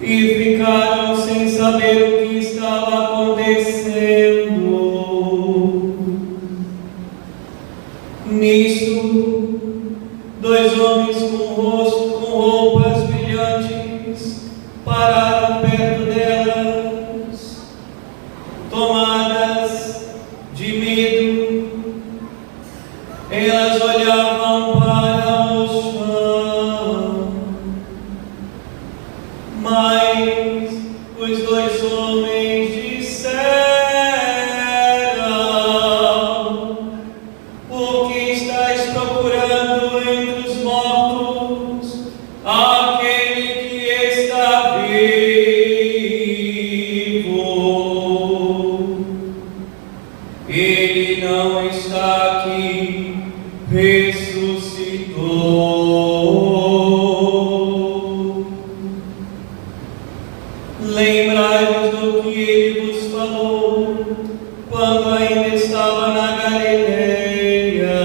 e ficaram sem saber o que estava acontecendo. Nisso, dois homens com roupas brilhantes pararam perto delas, tomadas de medo. Elas olhavam para o chão, mas os dois homens disseram: por que estáis procurando entre os mortos aquele que está vivo? Ele não está aqui, ressuscitou. Lembrai-vos do que ele vos falou quando ainda estava na Galileia.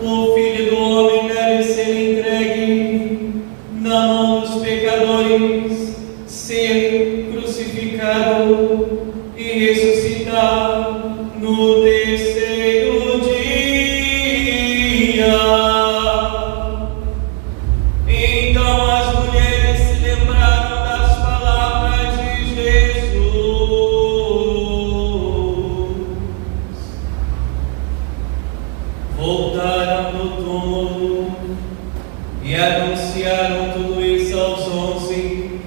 O Filho do Homem deve ser entregue na mão dos pecadores, ser crucificado e ressuscitar no terceiro dia. Então as mulheres se lembraram das palavras de Jesus. Voltaram do túmulo e anunciaram tudo isso aos 11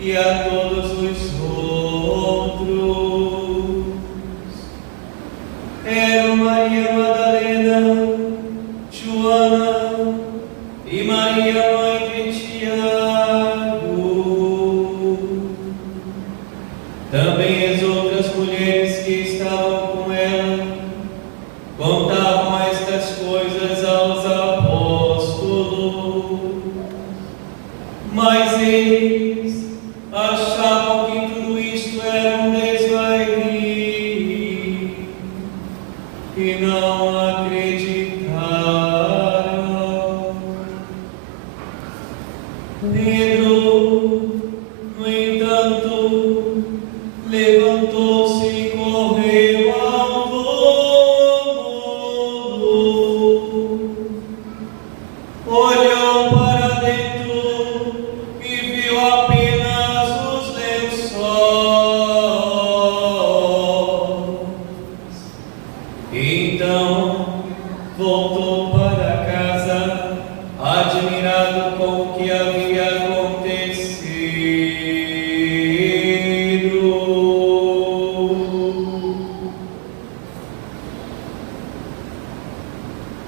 e a todos os outros. Eram Maria Madalena, Joana e Maria, mãe de Tiago. Também as outras mulheres que estavam com ela contavam estas coisas aos apóstolos. Mas eles achavam que tudo isto era um desvario e não acreditaram. Pedro, no entanto, levantou-se e correu ao túmulo. Olhou para dentro e viu apenas os lençóis. Então voltou para casa, admirado com o que havia acontecido.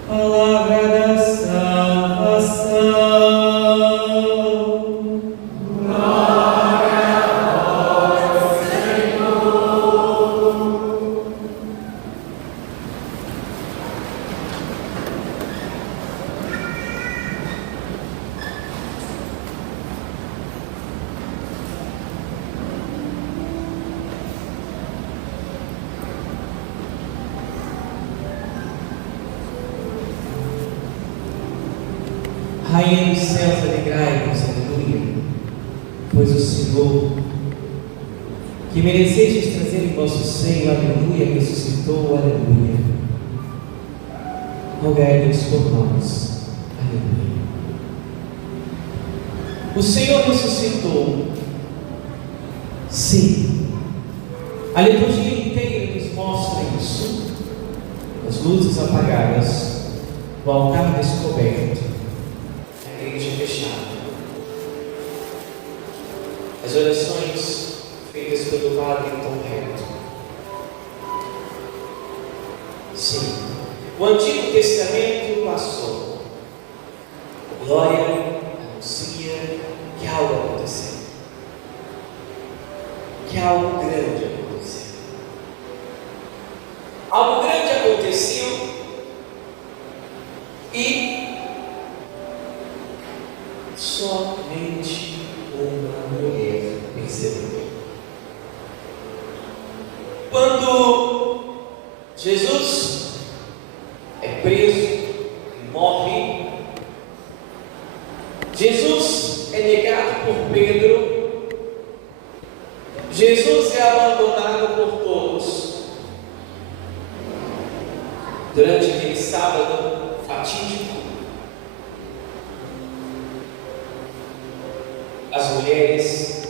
Palavra da salvação. Rainha dos céus, alegrai-vos, aleluia, pois o Senhor, que merecestes trazer em vosso seio, aleluia, ressuscitou, aleluia. Rogai a Deus por nós, aleluia. O Senhor ressuscitou, sim. A liturgia inteira nos mostra isso. As luzes apagadas, o altar descoberto, a igreja fechada. As orações feitas pelo Padre em tom reto. Sim, o Antigo Testamento passou. A glória anuncia que algo aconteceu. Que algo grande aconteceu. Algo grande aconteceu e somente uma mulher percebeu. Quando Jesus é preso e morre, Jesus é negado por Pedro, Jesus é abandonado por todos. Durante aquele sábado fatídico, as mulheres,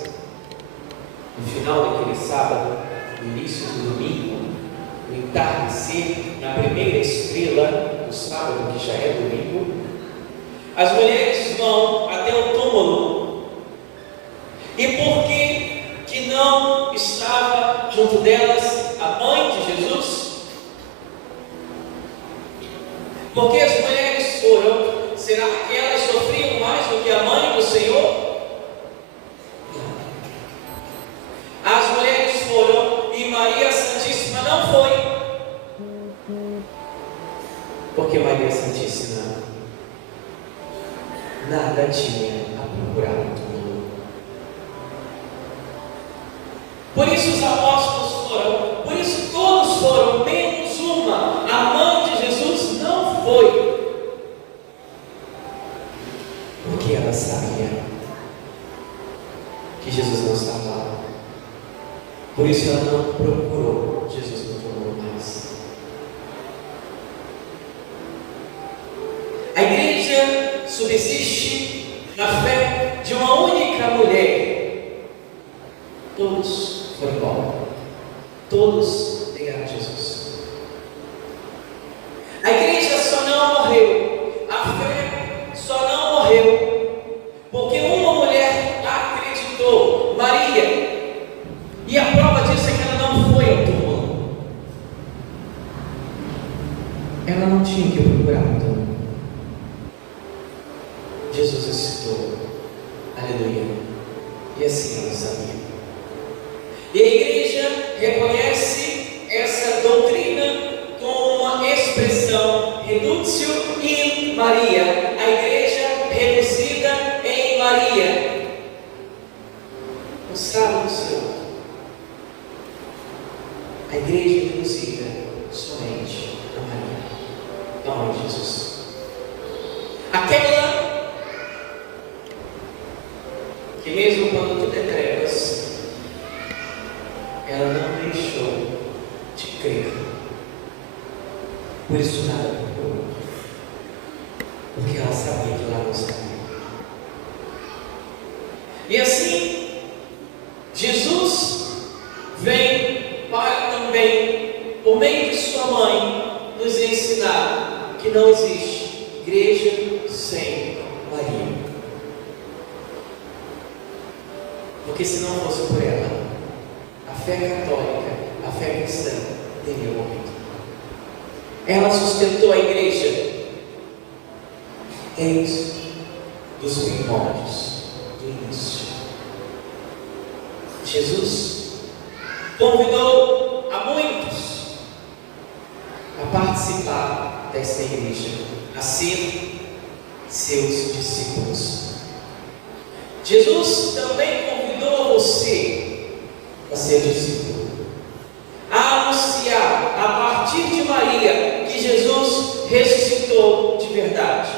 no final daquele sábado, no início do domingo, no entardecer, na primeira estrela do sábado, que já é domingo, as mulheres vão até o túmulo. E por que não estava junto delas a mãe de Jesus? Porque as mulheres foram, será que elas sofriam mais do que a mãe do Senhor? As mulheres foram e Maria Santíssima não foi. Porque Maria Santíssima nada tinha a procurar no túmulo. Por isso os apóstolos foram, por isso todos foram, menos uma. A mãe de Jesus não foi. Porque ela sabia que Jesus não estava lá. Por isso ela não procurou Jesus no túmulo mais. A igreja subsiste na fé de uma única mulher. Todos foram embora. Todos negaram Jesus. A igreja só não morreu. A fé só não morreu porque uma mulher acreditou, Maria. E a prova disso é que ela não foi ao túmulo. Ela não tinha que procurar o túmulo. Jesus ressuscitou. Aleluia. E assim ela sabia. E a igreja reconhece essa doutrina com uma expressão redutio in Maria. A igreja reduzida em Maria. No sábado do Senhor. A igreja reduzida somente a Maria, a mãe de Jesus. Aquela que mesmo quando tudo é trevas, ela não deixou de crer. Por isso nada procurou. Porque ela sabia que lá não sabia. E assim, Jesus vem para também, por meio de sua mãe, nos ensinar que não existe igreja sem Maria. Porque se não fosse por ela, a fé católica, a fé cristã, teria morrido. Ela sustentou a igreja desde os primórdios do início. Jesus convidou a muitos a participar desta igreja, a ser seus discípulos. Jesus também convidou você a ser discípulo, a anunciar a partir de Maria que Jesus ressuscitou de verdade.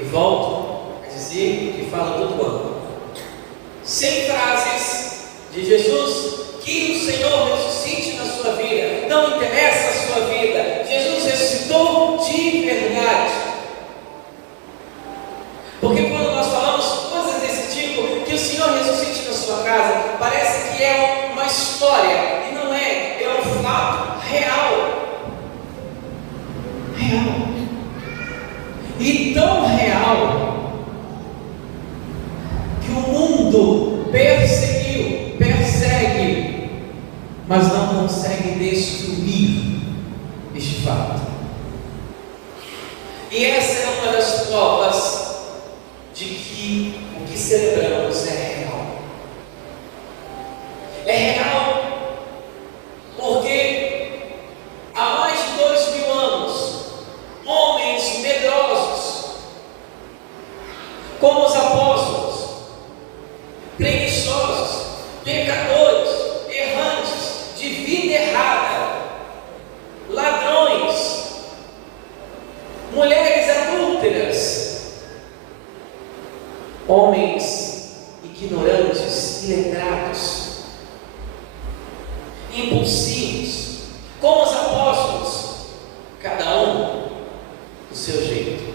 E volto a dizer que fala todo ano. 100 frases de Jesus que o Senhor ressuscite na sua vida. Não interessa a sua vida. Jesus ressuscitou de verdade. Porque quando nós falamos coisas desse tipo, que o Senhor ressuscite na sua casa, parece que é uma história. E não é. É um fato real. Real. E tão real que o mundo persegue, mas não consegue destruir este fato. E essa é uma das provas de que o que celebramos é real. É real porque há mais de 2000 anos, homens medrosos, como os apóstolos, preguiçosos, pecadores, errantes, de vida errada, ladrões, mulheres adúlteras, homens ignorantes, iletrados, impulsivos, como os apóstolos, cada um do seu jeito.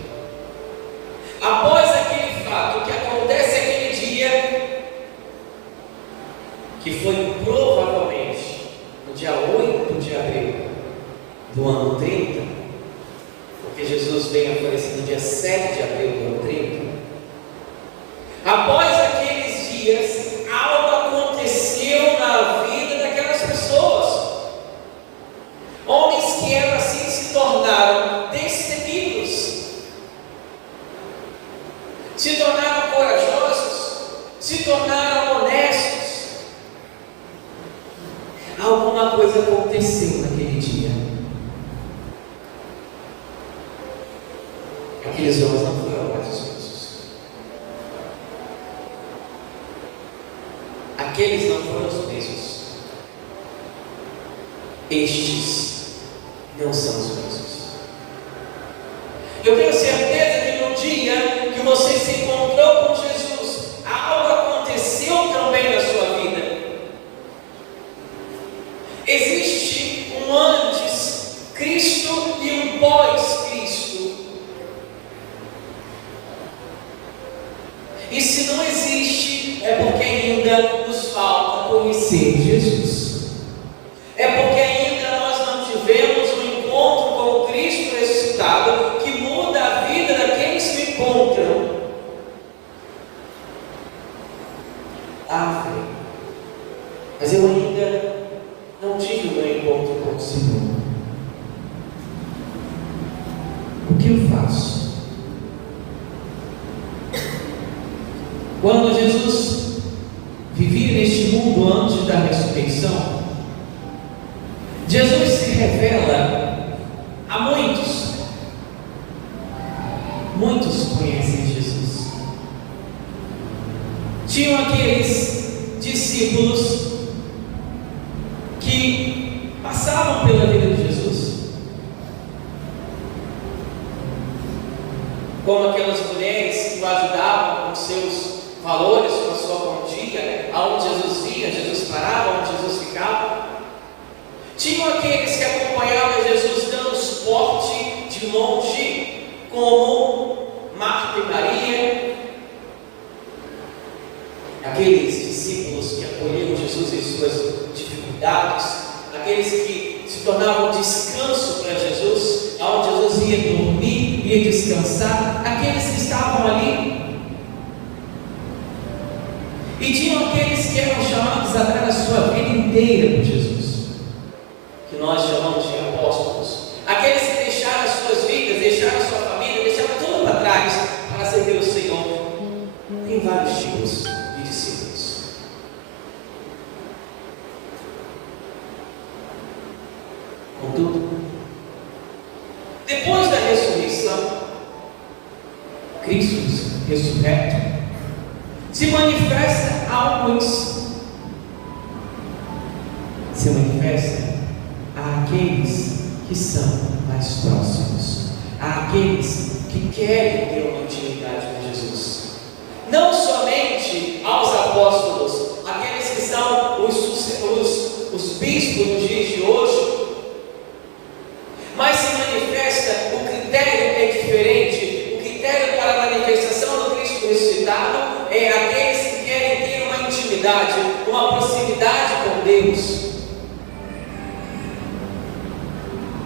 Após aquele fato que acontece aquele dia, que foi provavelmente no dia 8 de abril do ano 30, porque Jesus veio a falecer no dia 7 de abril do ano 30, após aqueles dias, algo aconteceu na vida daquelas pessoas. Homens que eram assim se tornaram destemidos, se tornaram corajosos, se tornaram honestos. Alguma coisa aconteceu naquele dia. Aqueles homens não foram mais os mesmos. Aqueles não foram os mesmos. Estes não são os mesmos. Eu tenho certeza que no dia que você se encontrou com Jesus, algo aconteceu também na sua vida. Existe um antes Cristo e um pós-Cristo. E se não existe, é porque ainda nos falta conhecer Jesus. É porque ainda nós não tivemos um encontro com o Cristo ressuscitado que muda a vida daqueles que encontram. Mas eu ainda não tive o meu encontro com o Senhor. O que eu faço? Quando Jesus vivia neste mundo antes da ressurreição, Jesus se revela a muitos. Muitos conhecem Jesus. Tinham aqueles discípulos que passavam pela vida de Jesus, como aquelas mulheres que o ajudavam com seus valores, com a sua quantia, aonde Jesus ia, Jesus parava, onde Jesus ficava. Tinham aqueles que acompanhavam Jesus dando suporte de longe, como Marta e Maria, aqueles discípulos que acolhiam Jesus em suas dificuldades, aqueles que se tornavam descanso para Jesus, aonde Jesus ia dormir, ia descansar, aqueles que estavam ali. E tinham aqueles que eram chamados a dar a sua vida inteira por Jesus, que nós chamamos de apóstolos. Aqueles que deixaram as suas vidas, deixaram a sua família, deixaram tudo para trás para servir o Senhor. Tem vários tipos de discípulos. Contudo, depois da ressurreição, Cristo ressurreto se manifesta a alguns. Se manifesta àqueles que são mais próximos, àqueles que querem ter uma intimidade com Jesus. Não somente aos apóstolos, aqueles que são os bispos nos dias de hoje, mas se manifesta, o critério é diferente. O critério para a manifestação do Cristo ressuscitado é aqueles que querem ter uma intimidade, uma proximidade com Deus.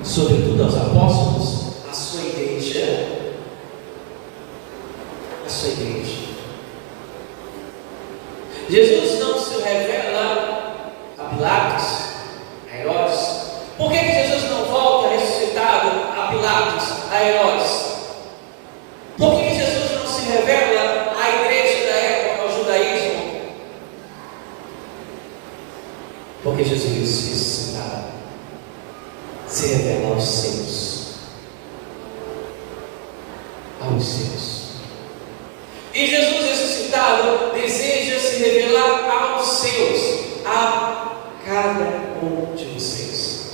Sobretudo aos apóstolos, a sua igreja. A sua igreja. Jesus não se revela a Pilatos, a Herodes. Por que Jesus não volta ressuscitado a Pilatos, a Herodes? Por que Jesus não se revela à igreja da época, ao judaísmo? Porque Jesus ressuscitado se revela aos seus. Aos seus. E Jesus ressuscitado deseja se revelar aos seus, a cada um de vocês.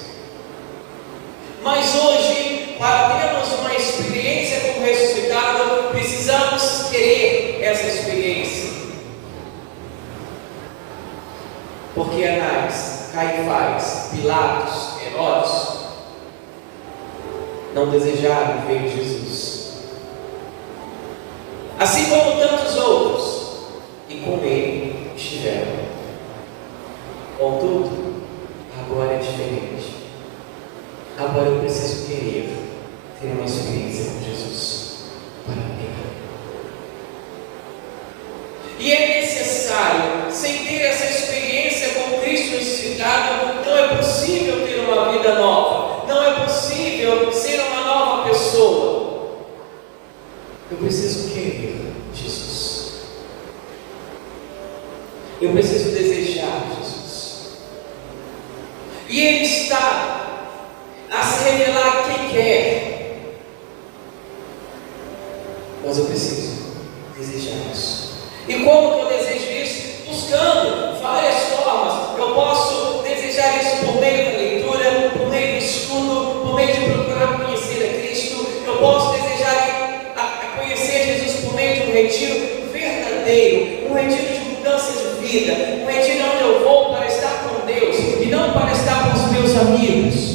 Mas hoje, para termos uma experiência com o ressuscitado, Porque Anás, Caifás, Pilatos, Herodes não desejaram ver Jesus, assim como tantos outros, e com ele estiveram. Contudo, agora é diferente. Agora eu preciso querer ter uma experiência com Jesus para mim. E é necessário, sem ter essa experiência com Cristo ressuscitado, não é possível ter uma vida nova, não é possível ser uma nova pessoa. Eu preciso querer Jesus, eu preciso desejar Jesus, e Ele está a se revelar a quem quer, mas eu preciso desejar isso. E como que eu desejo isso? Buscando várias formas. Eu posso desejar isso por meio da leitura, por meio do estudo, por meio de procurar conhecer a Cristo. Eu posso desejar a conhecer Jesus por meio de um retiro verdadeiro, um retiro de mudança de vida, um retiro onde eu vou para estar com Deus e não para estar com os meus amigos.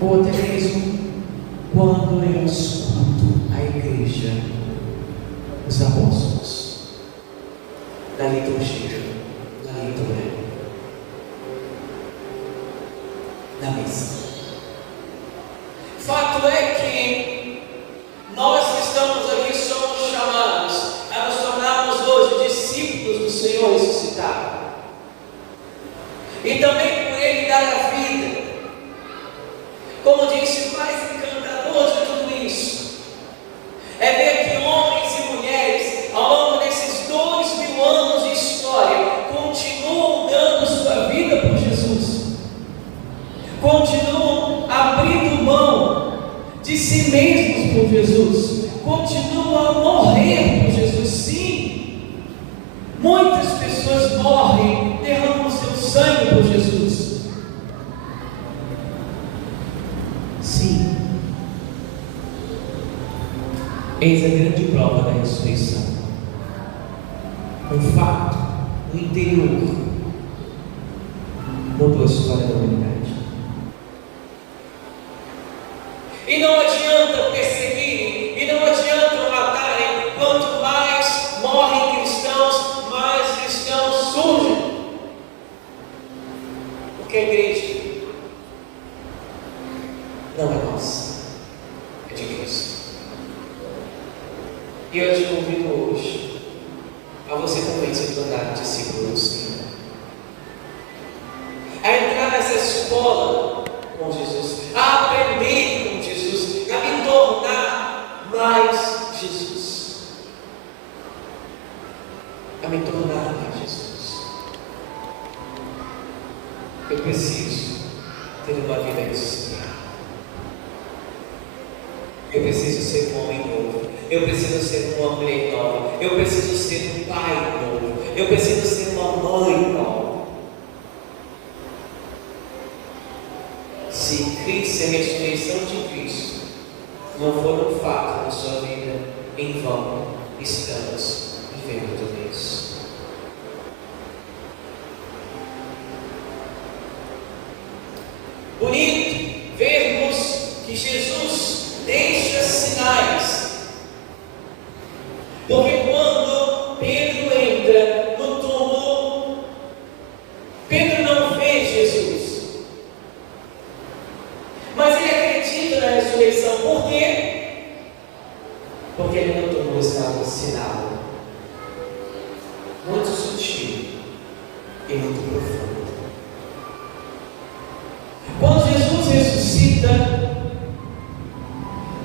Ou até mesmo quando eu escuto a igreja, os apóstolos, na liturgia, na leitura, na missa. Fato é que nós que estamos aqui somos chamados a nos tornarmos hoje discípulos do Senhor ressuscitado, e também por Ele dar a vida. Como disse, o mais encantador de tudo isso é ver que homens e mulheres, ao longo desses 2000 anos de história, continuam dando sua vida por Jesus, continuam abrindo mão de si mesmos por Jesus, continuam a morrer por Jesus. Sim, muitas pessoas morrem, derramam seu sangue por Jesus. Sim, eis a grande prova da ressurreição. Um fato no interior mudou a história da humanidade. E não adianta perseguirem, e não adianta matarem. Quanto mais morrem cristãos, mais cristãos surgem. Porque a igreja não é nossa, é de Cristo. E eu te convido hoje a você também se tornar discípulo do Senhor, a entrar nessa escola com Jesus, a aprender com Jesus, a me tornar mais Jesus, a me tornar mais Jesus. Eu preciso ter uma vida ressuscitada. Eu preciso ser um homem novo, eu preciso ser uma mulher nova, eu preciso ser um pai novo, eu preciso ser uma mãe nova. Se Cristo, se a ressurreição de Cristo não for um fato na sua vida, em vão estamos vivendo tudo isso. Bonito vermos que Jesus deixa sinais, porque quando Pedro entra no túmulo, Pedro não vê Jesus, mas ele acredita na ressurreição. Por quê? Porque ele no túmulo estava um sinal muito sutil e muito profundo. Quando Jesus ressuscita,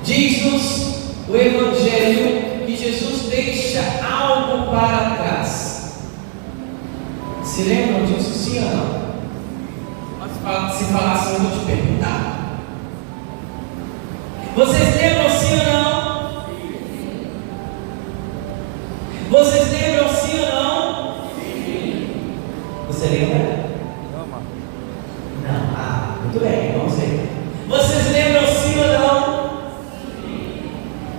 diz-nos o Evangelho que Jesus deixa algo para trás. Se lembram disso, sim ou não? Se falasse, eu vou te perguntar. Vocês lembram, sim ou não? Vocês lembram, sim ou não? Você lembra? Não. Ah, muito bem, vamos ver. Vocês lembram, sim ou não?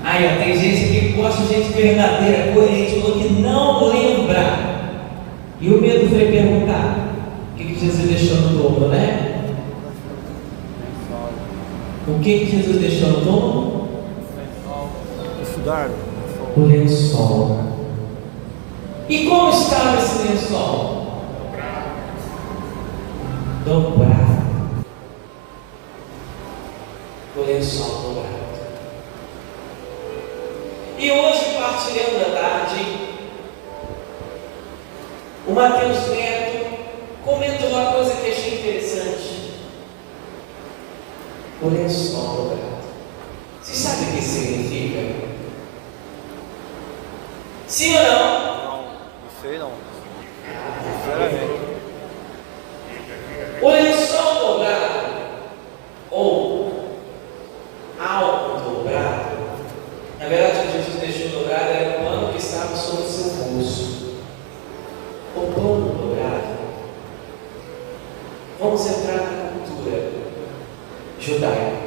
Aí, ó, tem gente que gosta de gente verdadeira, coerente, falou que não lembra. E o medo foi perguntar: o que Jesus deixou no túmulo, né? O que Jesus deixou no túmulo? Estudar. O lençol. E como estava esse lençol? Dobrado. O lençol dobrado. E hoje, partilhando da tarde, o Mateus Neto comentou uma coisa que achei interessante. O lençol dobrado. Você sabe o que significa? Sim ou não? Não sei não. Sinceramente. O lençol dobrado, ou algo dobrado, na verdade o que Jesus deixou dobrado era o pano que estava sobre o seu rosto. O pano dobrado. Vamos entrar na cultura judaica.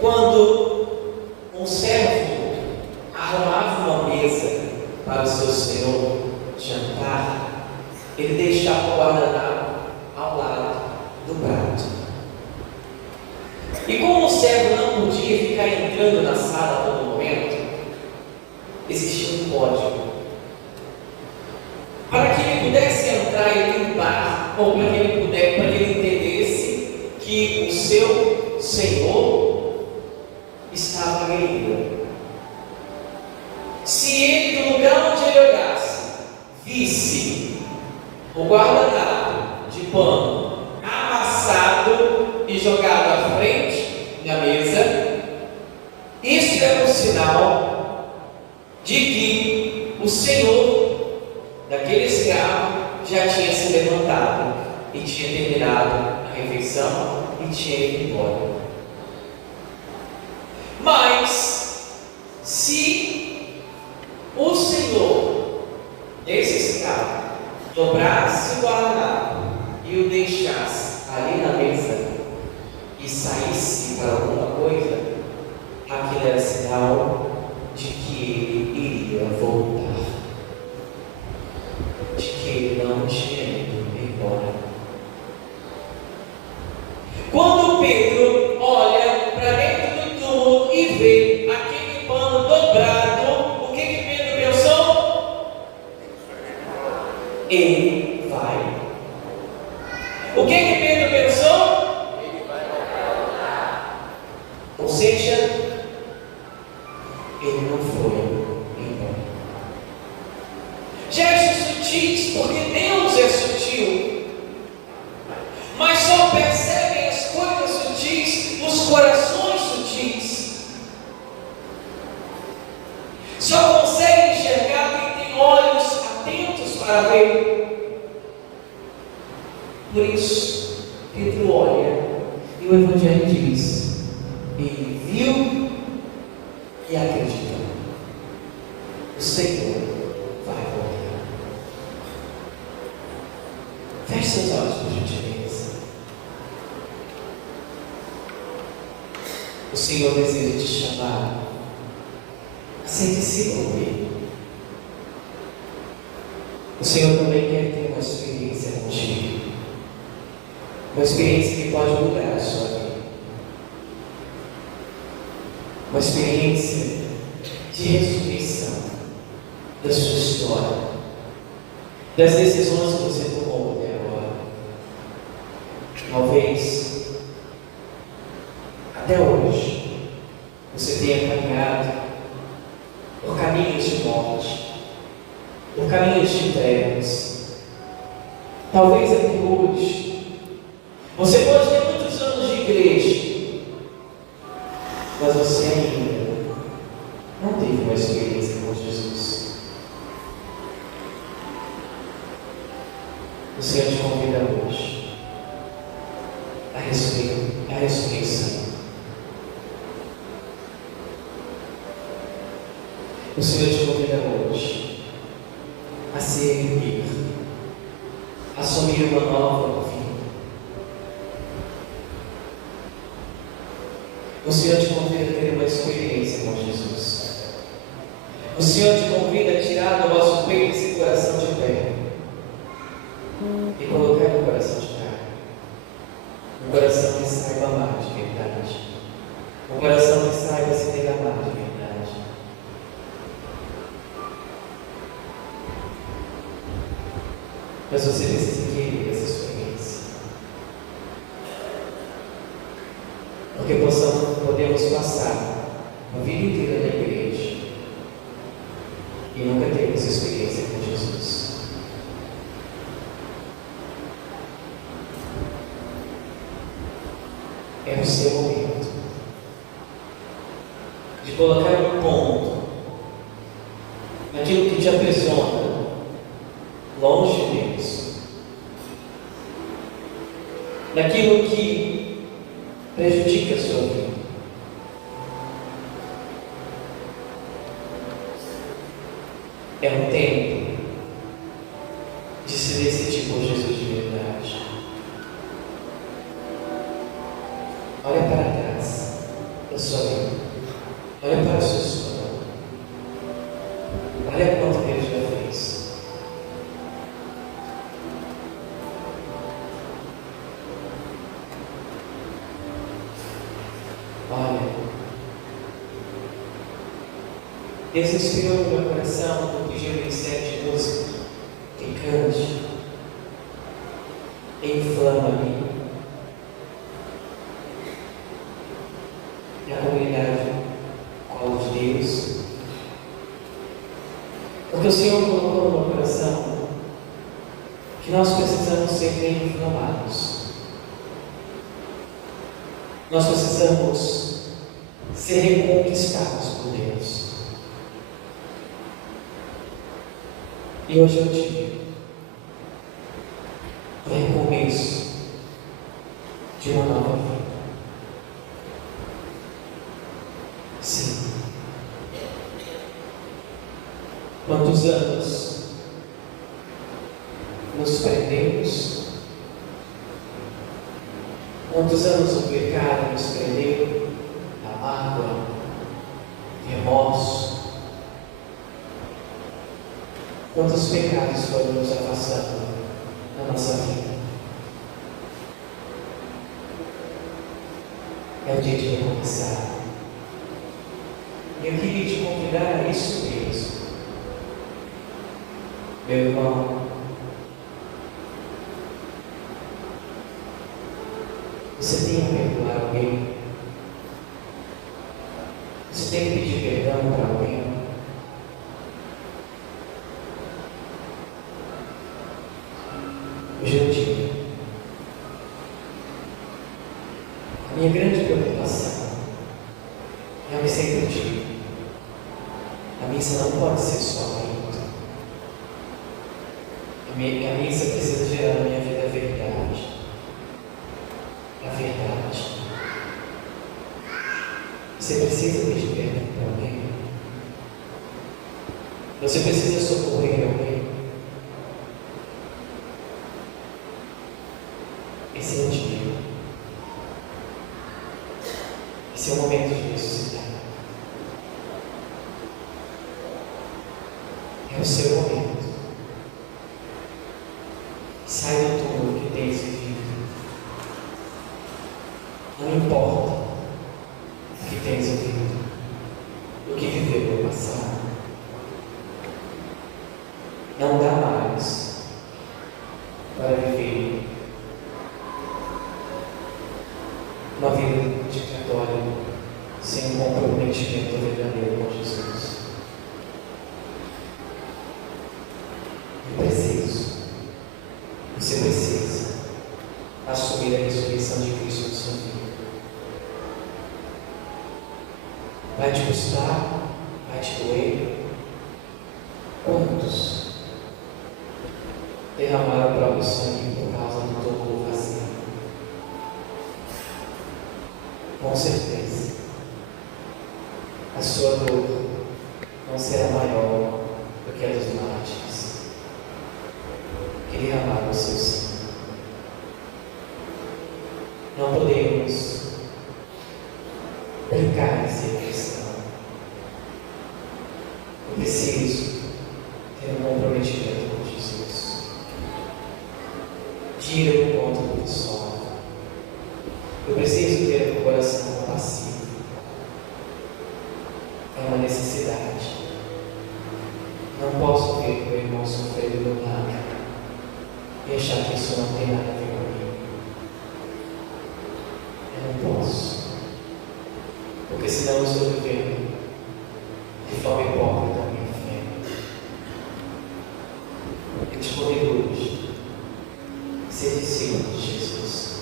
Quando um servo arrumava uma mesa para o seu senhor jantar, ele deixava o guardanapo ao lado do prato. E como o servo não podia ficar entrando na sala a todo momento, existia um código. Para que ele pudesse entrar e limpar, ou para que ele entendesse que o seu senhor estava ganhando. Se ele, do lugar onde ele olhasse, visse o guardanapo de pano amassado e jogado à frente da mesa, isso era um sinal de que o senhor daquele escravo já tinha se levantado e tinha terminado a refeição e tinha ido embora. Mas, se o senhor desse escravo dobrasse o guardanapo e o deixasse ali na mesa e saísse para alguma coisa, aquilo era sinal de que ele iria voltar, de que ele não tinha ido embora. Quando Pedro olha para dentro do túmulo e vê aquele pano dobrado, o que Pedro pensou? Ele vai. O que Pedro pensou? Ele vai voltar. Ou seja, ele não foi embora. Gestos sutis, porque Deus é sutil, mas só percebem as coisas sutis nos corações sutis. Só consegue enxergar quem tem olhos atentos para ver. Por isso, Pedro olha e o Evangelho diz: ele viu e acreditou. O Senhor vai voltar. Feche seus olhos, por gentileza. O Senhor deseja te chamar a ser discípulo dele. O Senhor também quer ter uma experiência contigo, uma experiência que pode mudar a sua vida, uma experiência de ressurreição da sua história, das decisões que você tomou até agora. Talvez até hoje você tenha caminhado por caminhos de morte, por caminhos de trevas. Talvez aqui hoje você pode ter muitos anos de igreja, mas você ainda não teve uma experiência com Jesus. O Senhor te convida hoje a ressurreição. O Senhor te convida hoje a se erguer, a assumir uma nova vida. O Senhor te convida a ter uma experiência com Jesus. O Senhor te convida a tirar do nosso peito esse coração de pedra e colocar no coração de carne. Um coração que saiba amar de verdade. Um coração que saiba se derramar de verdade. Mas você precisa querer essa experiência. Porque podemos passar a vida inteira na igreja e nunca termos experiência com Jesus. É o seu momento de colocar um ponto naquilo que te aprisiona longe de Deus, naquilo que prejudica a sua vida. É um tempo de se decidir por Jesus de verdade. Olha para trás da sua vida. Olha para a sua história. Olha quanto que Ele já fez. Olha, Deus inspirou no meu coração no pedir o ministério de música que cante, inflama-me. E a comunidade Colo de Deus, porque o Senhor colocou no meu coração que nós precisamos ser bem inflamados. Nós precisamos ser reconquistados por Deus. E hoje é o dia do recomeço de uma nova vida. Sim. Quantos anos nos prendemos? Quantos anos o pecado nos prendeu? A mágoa, remorso. Quantos pecados foram nos afastando da nossa vida? É o dia de recomeçar. E eu queria te convidar a isso mesmo. Meu irmão, você tem que perdoar alguém? Você tem que pedir perdão para alguém? Hoje é o dia. A minha grande preocupação é o que sempre digo. A missa não pode ser só rito. A missa precisa gerar na minha vida a verdade. A verdade. Você precisa pedir perdão para alguém? Você precisa socorrer alguém? Esse é o dia. Esse é o momento de ressuscitar. É o seu momento. Sai do túmulo que tens vivido. Não importa o que tens ouvido, o que viveu no passado. Não dá mais para viver uma vida de católico sem um comprometimento verdadeiro com Jesus. Você precisa assumir a ressurreição de Cristo na sua vida. Vai te custar, vai te doer. Quantos derramaram o próprio sangue por causa do túmulo vazio? Com certeza, a sua dor não será maior do que a dos mártires que derramaram o seu sangue. Não podemos brincar de ser cristão. Eu preciso ter um comprometimento com Jesus. De ir ao encontro do pessoal. Eu preciso ter um coração compassivo. É uma necessidade. Não posso ver meu irmão sofrer do meu lado e achar que isso não tem nada a ver comigo. Eu não posso. Porque senão eu estou vivendo de forma hipócrita a minha fé. Eu te convido hoje a ser discípulo de Jesus.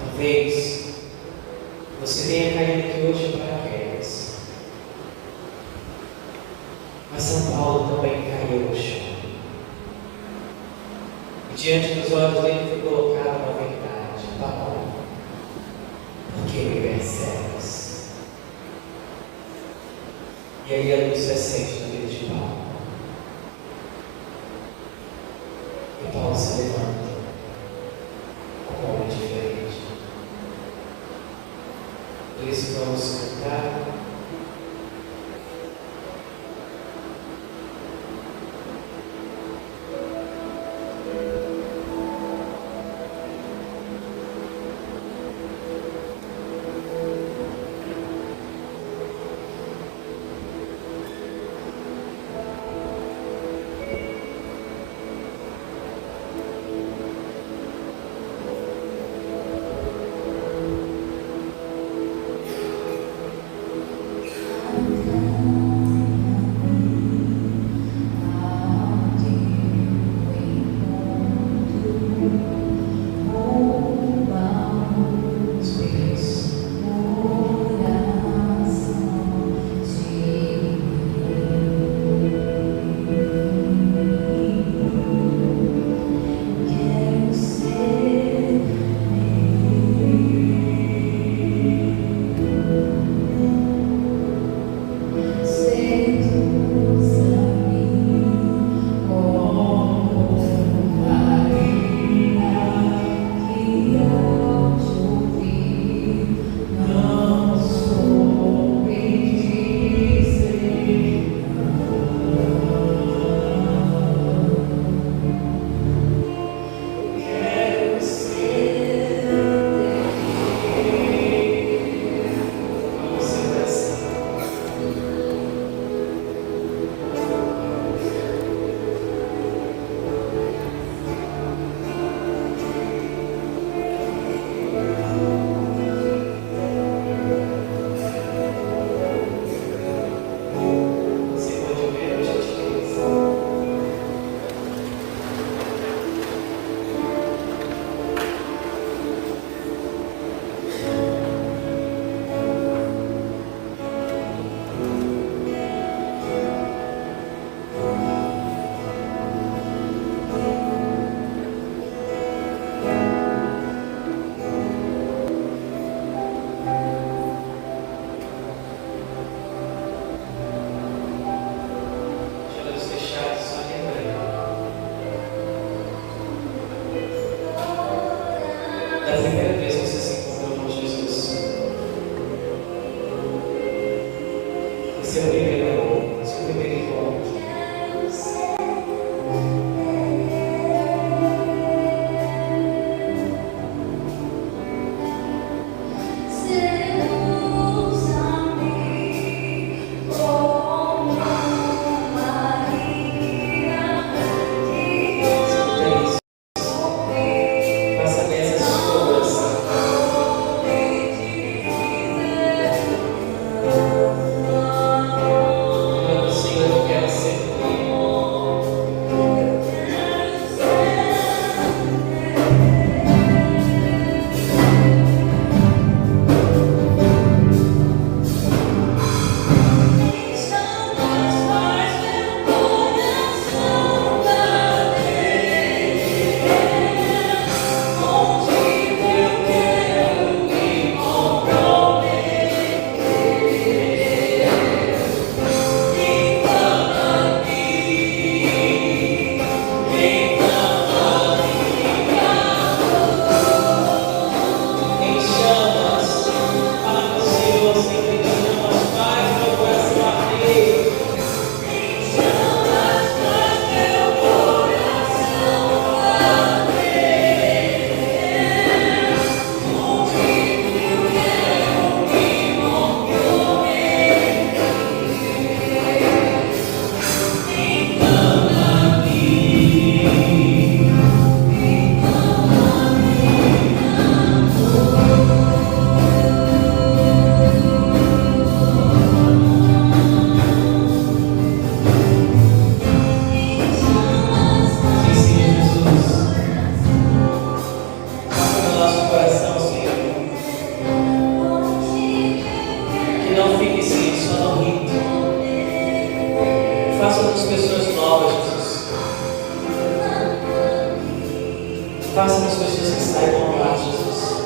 Talvez você tenha caído aqui hoje em paraquedas. Mas São Paulo também caiu no chão. E diante dos olhos dele foi colocada uma verdade. Paulo, por que me persegues? E aí a luz se acende na vida de Paulo. E Paulo se levanta como um homem diferente. Por isso vamos cantar. pessoas que saibam lá, Jesus.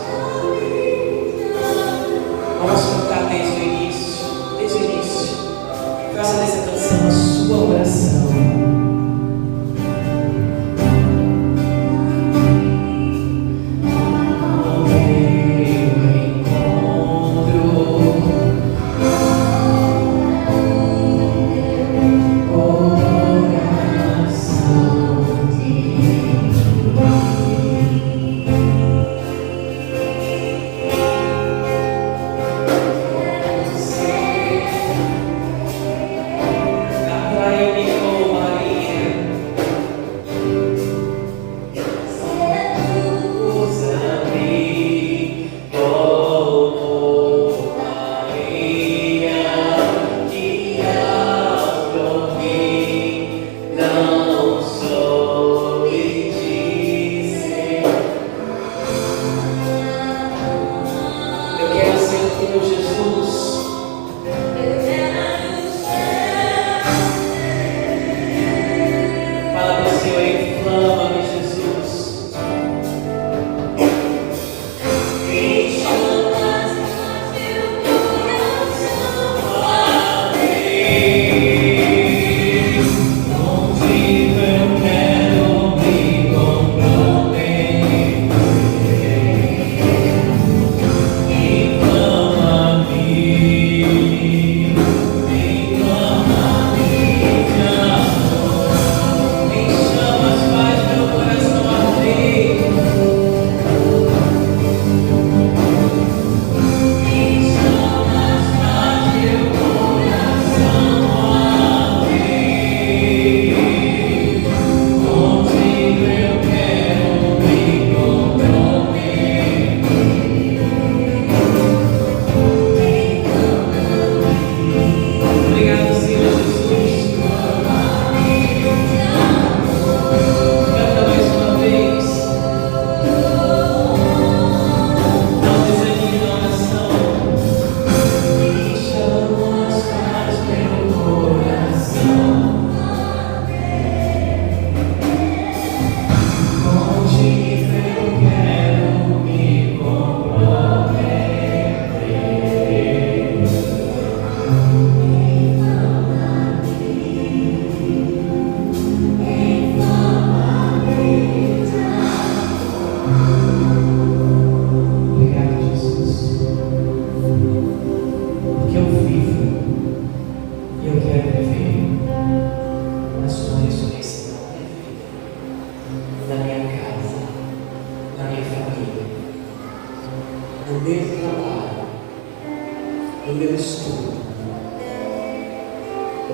Vamos cantar desde o início. Desde o início. Faça dessa canção a sua oração.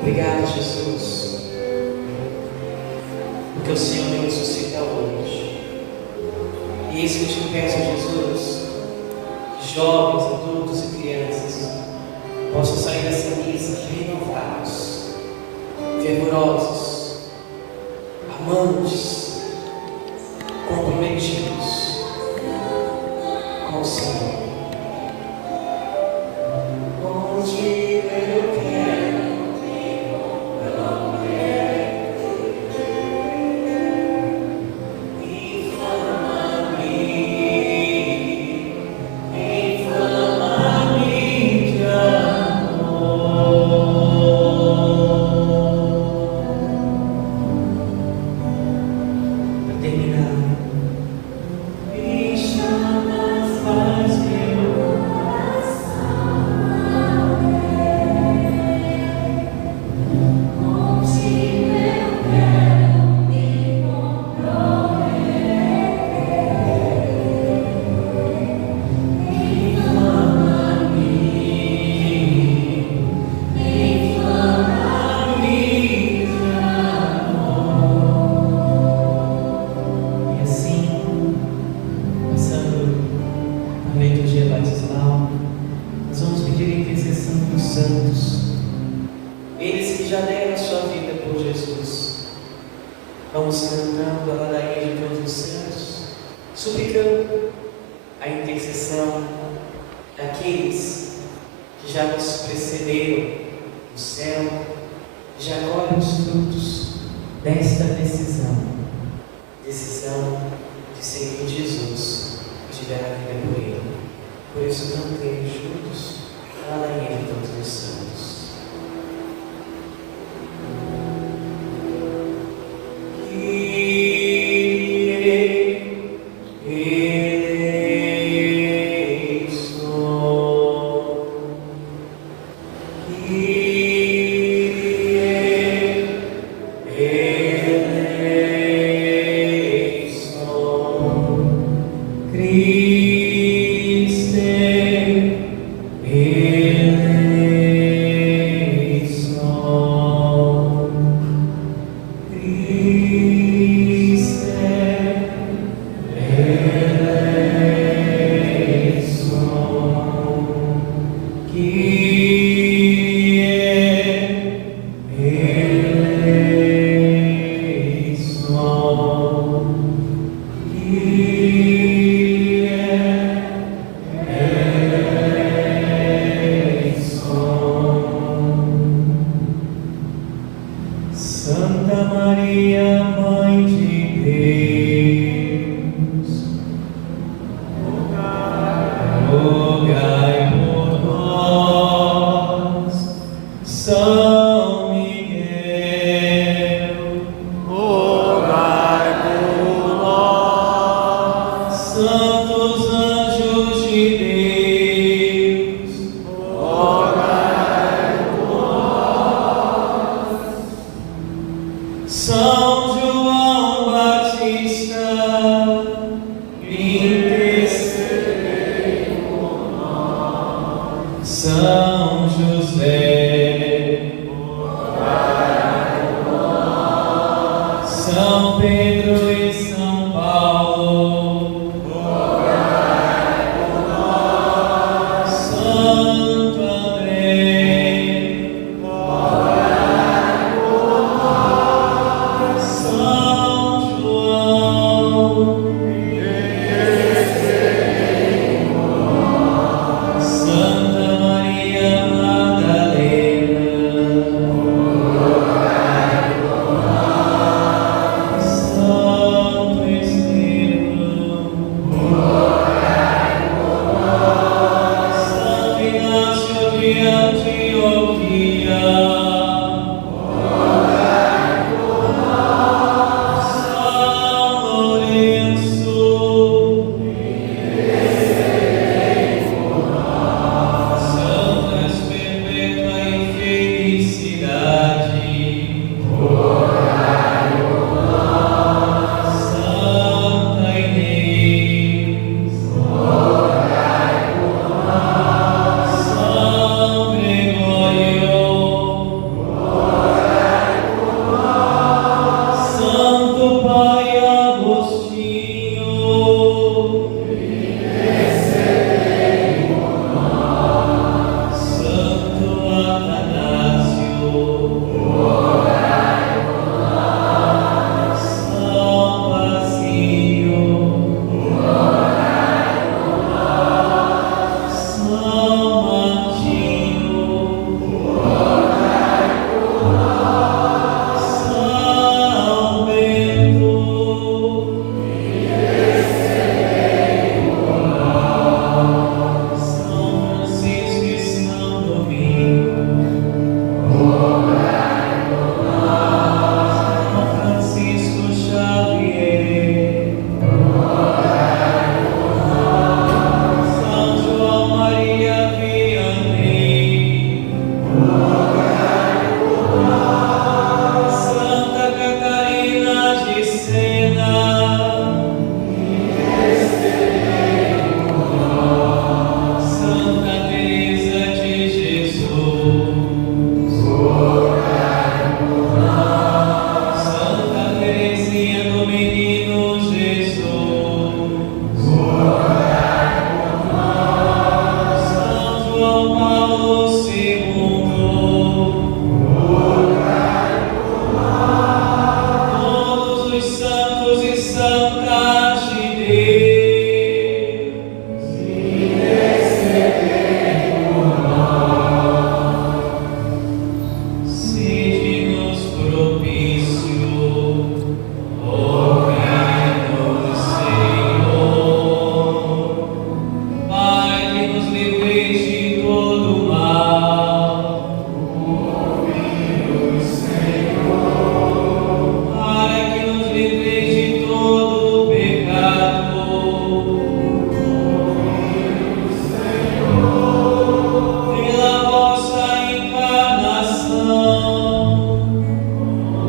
Obrigado, Jesus, porque o Senhor me ressuscita hoje. E isso que eu te peço, Jesus, jovens, adultos e crianças possam sair dessa missa renovados, fervorosos, amantes, comprometidos com o Senhor. Vamos cantando a ladainha de todos os santos, suplicando a intercessão daqueles que já nos precederam no céu, já colhem os frutos desta decisão de seguir Jesus. tiver a vida por ele. Por isso, cantemos juntos a ladainha de todos os santos. Santa Maria, Mãe de Deus, rogai por nós. São Miguel, rogai por nós. santos